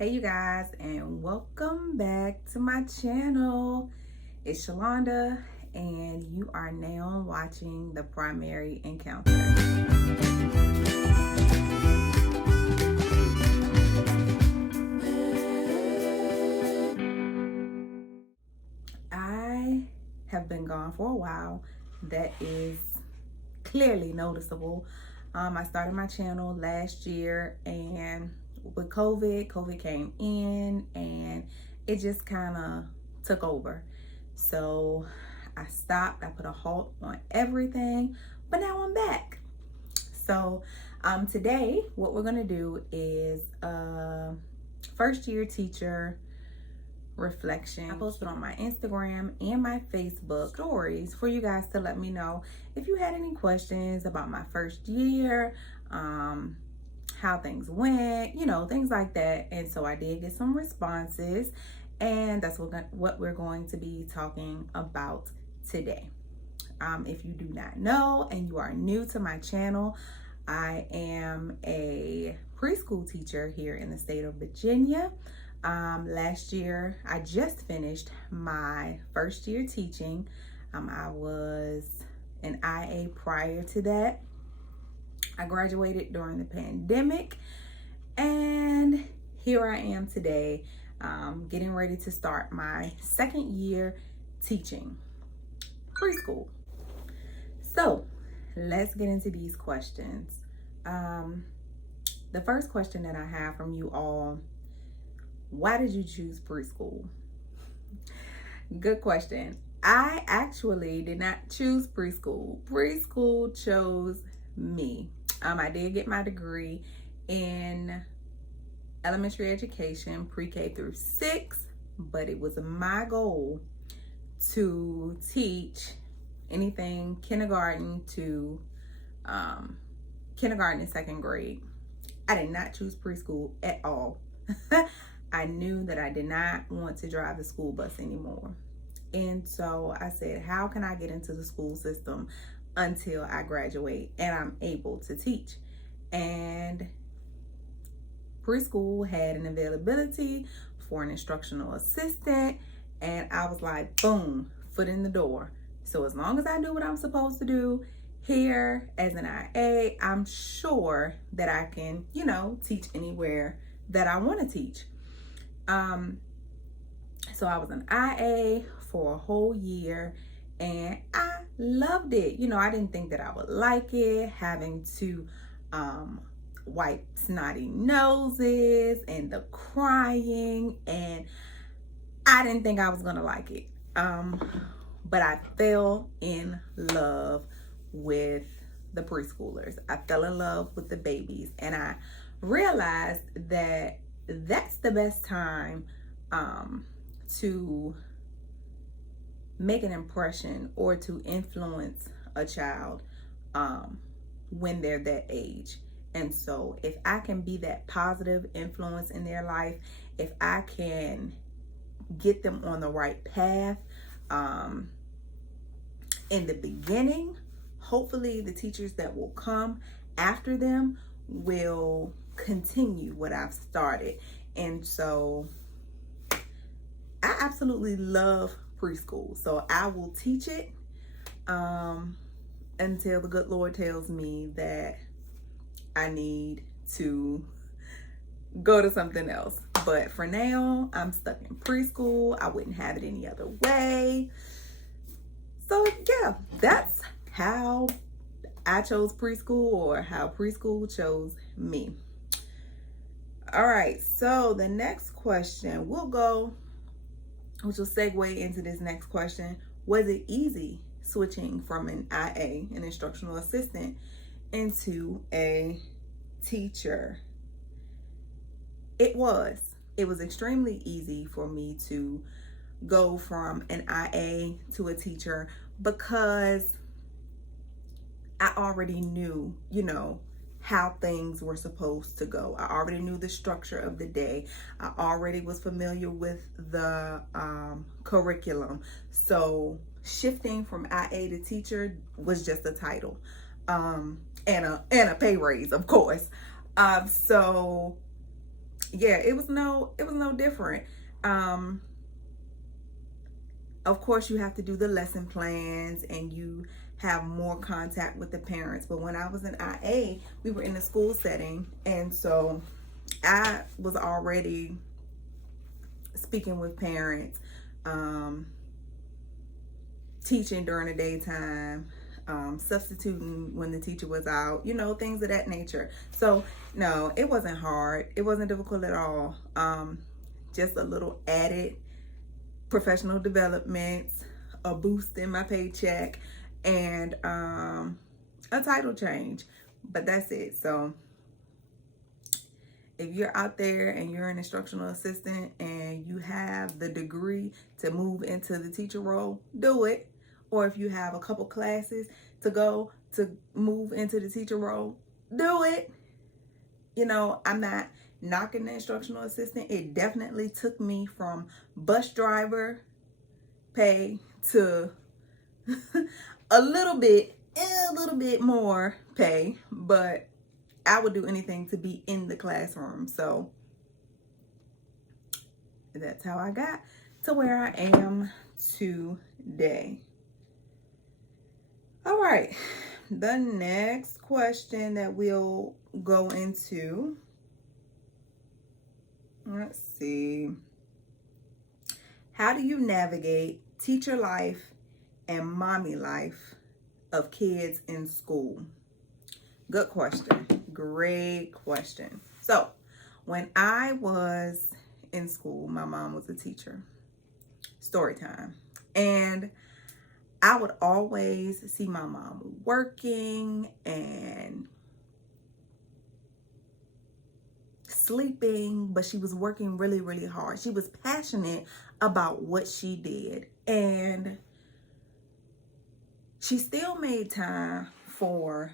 Hey you guys, and welcome back to my channel. It's Shalonda and you are now watching the Primary Encounter. I have been gone for a while. That is clearly noticeable. I started my channel last year, and with COVID came in and it just kind of took over. So I stopped, I put a halt on everything, but now I'm back. So today what we're gonna do is first year teacher reflection. I posted on my Instagram and my Facebook stories for you guys to let me know if you had any questions about my first year, how things went, things like that. And so I did get some responses, and that's what we're going to be talking about today. If you do not know and you are new to my channel, I am a preschool teacher here in the state of Virginia. Last year, I just finished my first year teaching. I was an IA prior to that. I graduated during the pandemic, and here I am today, getting ready to start my second year teaching preschool. So let's get into these questions. The first question that I have from you all: why did you choose preschool? Good question. I actually did not choose preschool. Preschool chose me. I did get my degree in elementary education, pre-K through 6, but it was my goal to teach anything kindergarten to kindergarten and second grade. I did not choose preschool at all. I knew that I did not want to drive the school bus anymore. And so I said, how can I get into the school system until I graduate and I'm able to teach? And preschool had an availability for an instructional assistant, and I was like, boom, foot in the door. So as long as I do what I'm supposed to do here as an IA, I'm sure that I can, teach anywhere that I want to teach. So I was an IA for a whole year, and I loved it. I didn't think that I would like it, having to wipe snotty noses and the crying, and I didn't think I was gonna like it. But I fell in love with the preschoolers. I fell in love with the babies, and I realized that that's the best time to make an impression or to influence a child when they're that age. And so if I can be that positive influence in their life, if I can get them on the right path in the beginning, hopefully the teachers that will come after them will continue what I've started. And so I absolutely love preschool. So I will teach it until the good Lord tells me that I need to go to something else. But for now, I'm stuck in preschool. I wouldn't have it any other way. So yeah, that's how I chose preschool, or how preschool chose me. All right, so the next question which will segue into this next question. Was it easy switching from an IA, an instructional assistant, into a teacher? It was. It was extremely easy for me to go from an IA to a teacher, because I already knew, how things were supposed to go. I already knew the structure of the day. I already was familiar with the curriculum. So shifting from IA to teacher was just a title, and a pay raise, of course. So yeah, it was no different. Um, of course, you have to do the lesson plans and you have more contact with the parents. But when I was in IA, we were in a school setting, and so I was already speaking with parents, um, teaching during the daytime, substituting when the teacher was out, things of that nature. So, no, it wasn't hard. It wasn't difficult at all. Just a little added professional developments, a boost in my paycheck, and a title change. But that's it. So, if you're out there and you're an instructional assistant and you have the degree to move into the teacher role, do it. Or if you have a couple classes to go to move into the teacher role, do it. I'm not knocking the instructional assistant. It definitely took me from bus driver pay to a little bit more pay, but I would do anything to be in the classroom. So that's how I got to where I am today. All right. The next question that we'll go into, let's see. How do you navigate teacher life and mommy life of kids in school? Good question. Great question. So, when I was in school, my mom was a teacher. Story time. And I would always see my mom working and sleeping, but she was working really, really hard. She was passionate about what she did. And she still made time for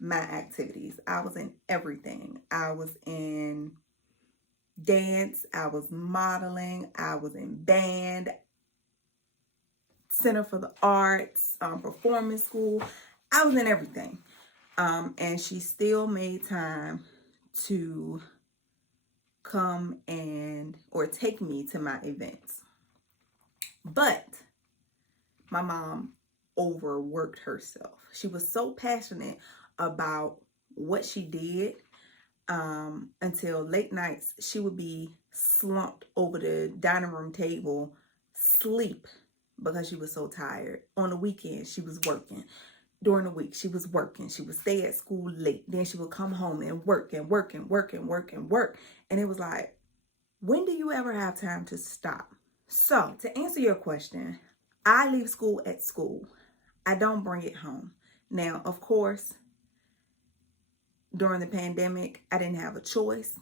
my activities. I was in everything. I was in dance, I was modeling, I was in band, Center for the Arts, performance school. I was in everything. And she still made time to come or take me to my events. But my mom overworked herself. She was so passionate about what she did, until late nights she would be slumped over the dining room table, sleep, because she was so tired. On the weekends she was working. During the week she was working. She would stay at school late. Then she would come home and work and work and work and work and work. And it was like, when do you ever have time to stop? So, to answer your question, I leave school at school. I don't bring it home. Now, of course, during the pandemic, I didn't have a choice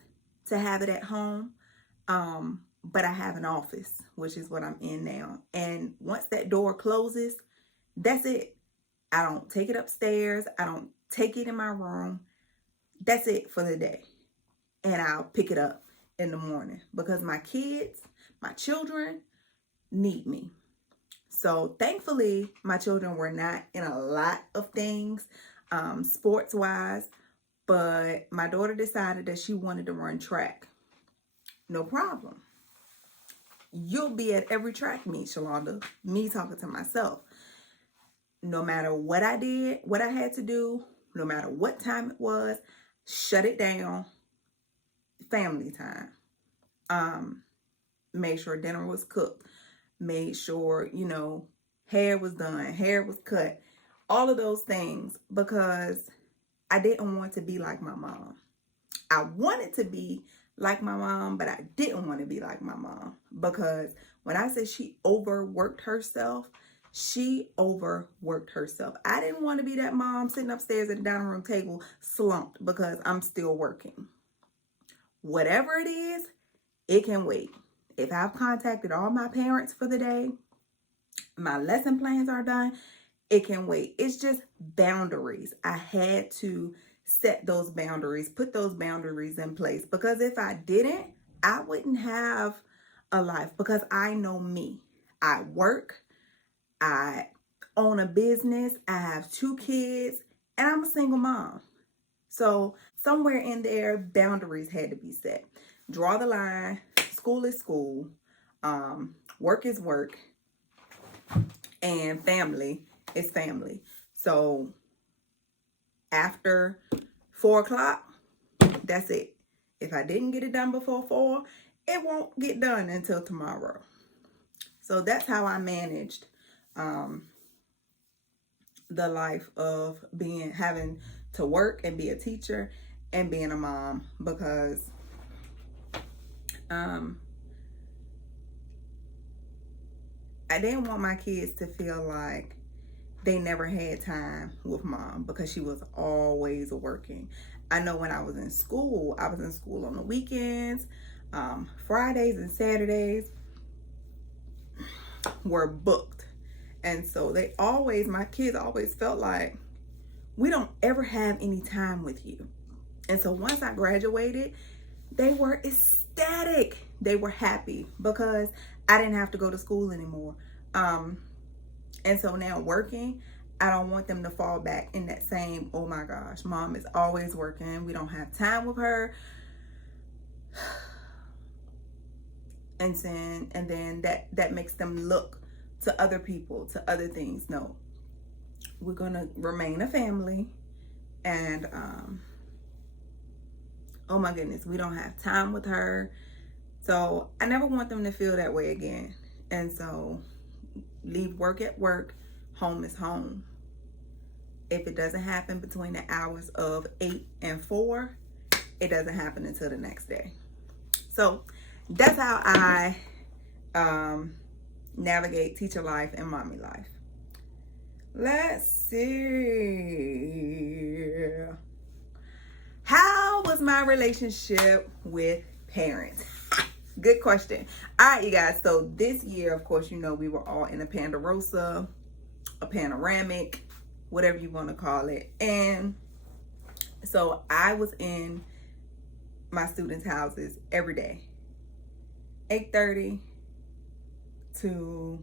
to have it at home. But I have an office, which is what I'm in now. And once that door closes, that's it. I don't take it upstairs. I don't take it in my room. That's it for the day. And I'll pick it up in the morning because my kids, my children need me. So thankfully, my children were not in a lot of things, sports-wise, but my daughter decided that she wanted to run track. No problem. You'll be at every track meet, Shalonda. Me talking to myself. No matter what I did, what I had to do, no matter what time it was, shut it down. Family time. Made sure dinner was cooked. Made sure, hair was done, hair was cut. All of those things, because I didn't want to be like my mom. I wanted to be like my mom, but I didn't want to be like my mom, because when I say she overworked herself, she overworked herself. I didn't want to be that mom sitting upstairs at the dining room table slumped because I'm still working. Whatever it is, it can wait. If I've contacted all my parents for the day, my lesson plans are done, it can wait. It's just boundaries. I had to set those boundaries, put those boundaries in place, because if I didn't, I wouldn't have a life, because I know me. I work, I own a business, I have 2 kids, and I'm a single mom. So somewhere in there, boundaries had to be set. draw the line. School is school. Work is work. And family is family. So after 4 o'clock, that's it. If I didn't get it done before 4, it won't get done until tomorrow. So that's how I managed the life of having to work and be a teacher and being a mom, because I didn't want my kids to feel like they never had time with mom, because she was always working. I know when I was in school on the weekends. Fridays and Saturdays were booked. And so my kids always felt like, we don't ever have any time with you. And so once I graduated, they were ecstatic. They were happy because I didn't have to go to school anymore. And so now working, I don't want them to fall back in that same, oh my gosh, mom is always working, we don't have time with her. And then that makes them look to other people, to other things. No, we're gonna remain a family. And oh my goodness, we don't have time with her. So I never want them to feel that way again. And so leave work at work, home is home. If it doesn't happen between the hours of 8 and 4, it doesn't happen until the next day. So that's how I navigate teacher life and mommy life. Let's see. How was my relationship with parents? Good question. All right, you guys. So this year, of course, we were all in a Ponderosa, a panoramic, whatever you want to call it. And so I was in my students' houses every day, 8:30 to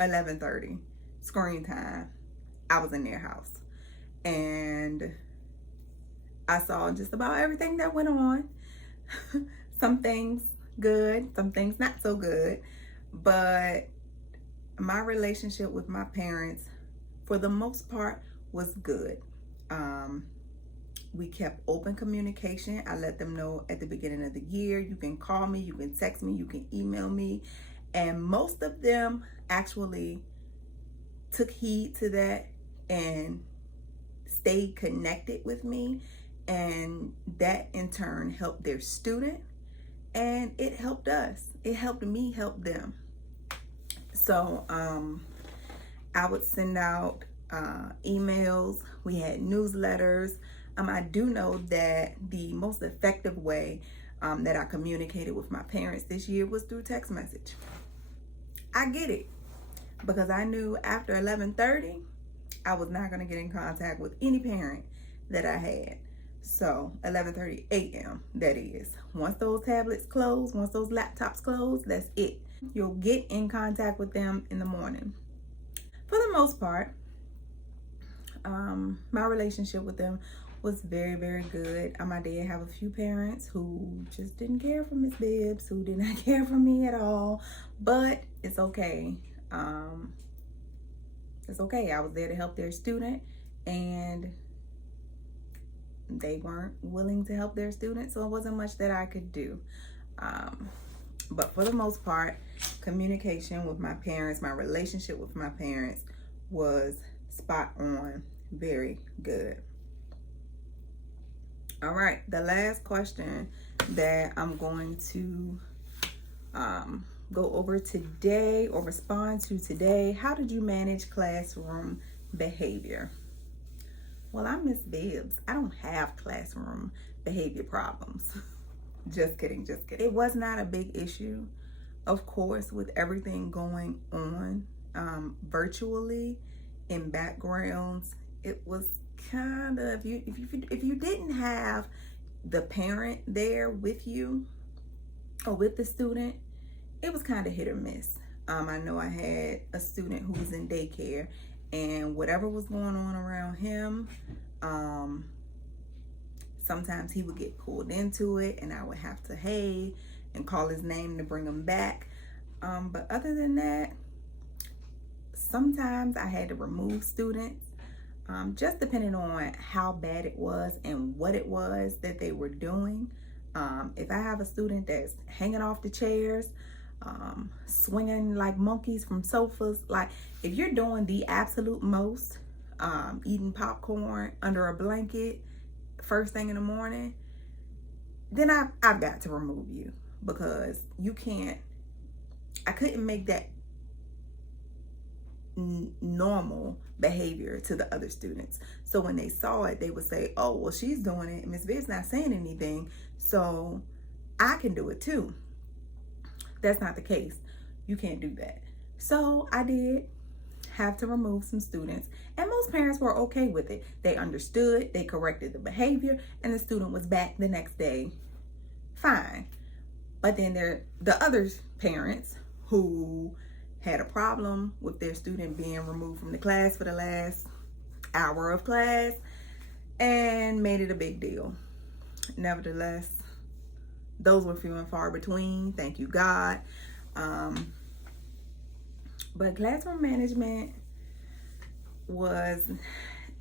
11:30, screen time. I was in their house, and I saw just about everything that went on. Some things good, some things not so good, but my relationship with my parents, for the most part, was good. We kept open communication. I let them know at the beginning of the year, you can call me, you can text me, you can email me. And most of them actually took heed to that and stayed connected with me. And that in turn helped their student. And it helped us. It helped me help them. So I would send out emails. We had newsletters. I do know that the most effective way that I communicated with my parents this year was through text message. I get it, because I knew after 11:30, I was not going to get in contact with any parent that I had. So 11:30 a.m. that is. Once those tablets close, once those laptops close, that's it. You'll get in contact with them in the morning. For the most part, my relationship with them was very, very good. I did have a few parents who just didn't care for Miss Bibbs, who did not care for me at all, but it's okay. It's okay. I was there to help their student, and they weren't willing to help their student, so it wasn't much that I could do. But for the most part, communication with my parents, my relationship with my parents was spot on, very good. All right, the last question that I'm going to go over today, or respond to today: how did you manage classroom behavior? Well, I'm Miss Bibbs. I don't have classroom behavior problems. Just kidding, just kidding. It was not a big issue, of course, with everything going on virtually in backgrounds. It was kind of, if you didn't have the parent there with you or with the student, it was kind of hit or miss. I know I had a student who was in daycare, and whatever was going on around him, sometimes he would get pulled into it and I would have to, hey, and call his name to bring him back. But other than that, sometimes I had to remove students, just depending on how bad it was and what it was that they were doing. If I have a student that's hanging off the chairs, swinging like monkeys from sofas, like if you're doing the absolute most, eating popcorn under a blanket first thing in the morning, then I've got to remove you, because you can't, I couldn't make that normal behavior to the other students. So when they saw it, they would say, oh, well, she's doing it, Miss Vid's not saying anything, so I can do it too. That's not the case. You can't do that. So I did have to remove some students, and most parents were okay with it. They understood, they corrected the behavior, and the student was back the next day fine. But then the other parents who had a problem with their student being removed from the class for the last hour of class and made it a big deal. Nevertheless, those were few and far between, thank you God. But classroom management was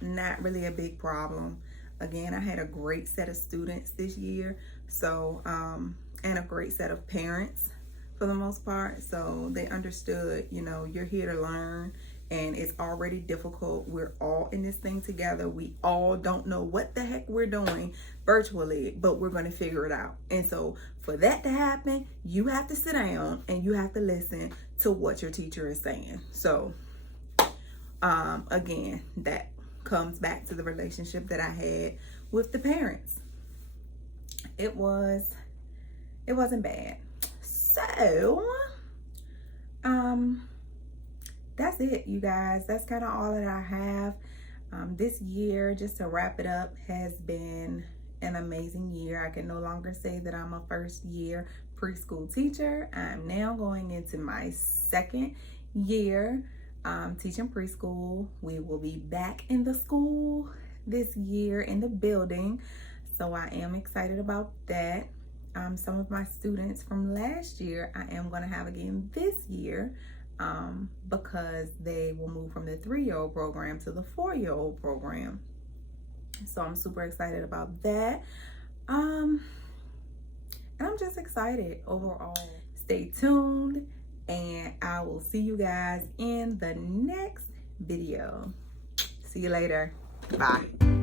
not really a big problem. Again, I had a great set of students this year, so and a great set of parents for the most part. So they understood, you know, you're here to learn, and it's already difficult. We're all in this thing together. We all don't know what the heck we're doing virtually, but we're going to figure it out. And so for that to happen, you have to sit down and you have to listen to what your teacher is saying. So again, that comes back to the relationship that I had with the parents. It wasn't bad. So that's it, you guys. That's kind of all that I have. This year, just to wrap it up, has been an amazing year. I can no longer say that I'm a first year preschool teacher. I'm now going into my second year teaching preschool. We will be back in the school this year in the building, so I am excited about that. Some of my students from last year I am going to have again this year, because they will move from the 3-year-old program to the 4-year-old program. So I'm super excited about that. And I'm just excited overall. Stay tuned, and I will see you guys in the next video. See you later. Bye.